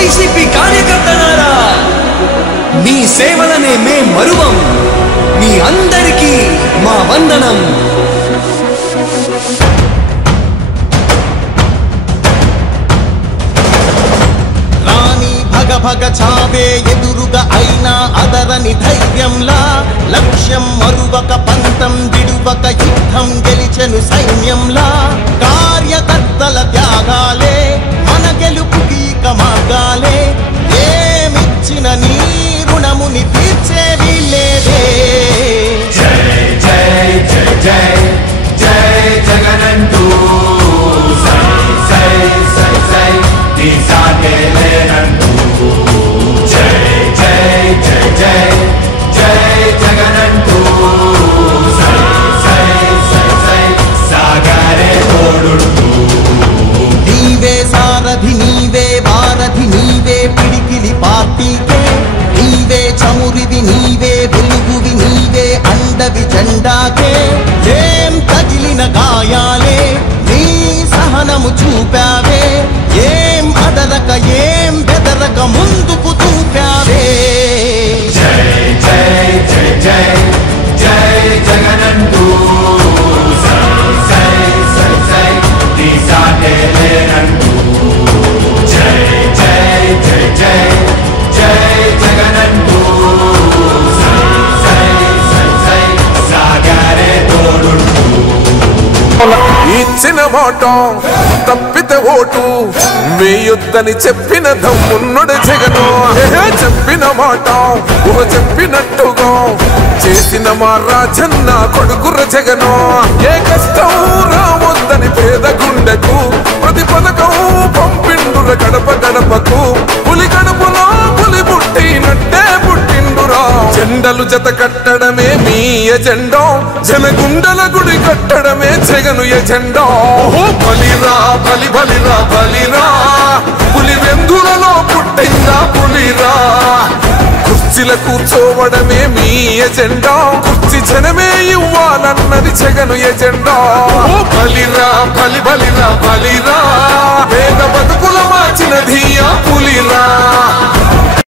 YCP కార్యకర్తలారా, మీ సేవలనే మే మరువం. మీ అందరికీ మా వందనం. రాణి భగ భగ చావే ఎదురుగా అయినా అదరని ధైర్యంలా, లక్ష్యం మరువక పంతం విడువక యుద్ధం గెలిచెను సైన్యంలా. కార్యకర్తల త్యాగాలే మన గెలుపుకి మార్గాలే. ఏమిచ్చిన నీ రుణముని తీర్చేది లేదే. జై జై జై జై జై జగనంటూ సై సై సై సై తీసాగేలేనంటూ. జై జై జై జై జై జగనంటూ సై సై సై సై సాగరే తోడుంటూ. నీవే సారథి నీవే వారధి నీవే పిడికిలి పార్టీకే. నీవే చమురివి నీవే వెలుగువి నీవే అండవి జెండాకే. ఏం తగిలిన గాయాలే నీ సహనము చూపావే. ఏం అదరక ఏం బెదరక ముందుకు చూపావే. జై జై జై జై జై జగనంటూ సై సై సై సై తీసాగేలేనంటూ. జై జై జై జై జై జగనంటూ సై సై సై సై సాగరే తోడుంటూ. ఇచ్చిన మాట తప్పితే ఓటు వేయొద్దని చెప్పిన దమ్మున్నడు జగను. చెప్పిన మాట చెప్పినట్టుగా చేసిన మా రాజన్న కొడుకుర జగను. ఏ కష్టం రావద్దని పేద గుండెకు ప్రతి పథకం పంపిండుర గడప గడపకు. పులి గడపలో పులి పుట్టినట్టే పుట్టిండురా. జెండలు జత కట్టడమే మీ ఎజెండా, జనగుండల గుడి కట్టడమే జగను ఎజెండా. బలిరా బలి బలిరా బలిరా, పులి వెందులలో పుట్టిందా పులిరా. కుర్చీల కూర్చోవడమే మీ ఎజెండా, కుర్చీ జనమే ఇవ్వాలన్నది జగను ఎజెండా. బలిరా బలి బలిరా బలిరా, పేద బతుకుల మార్చినది ఆ పులిరా.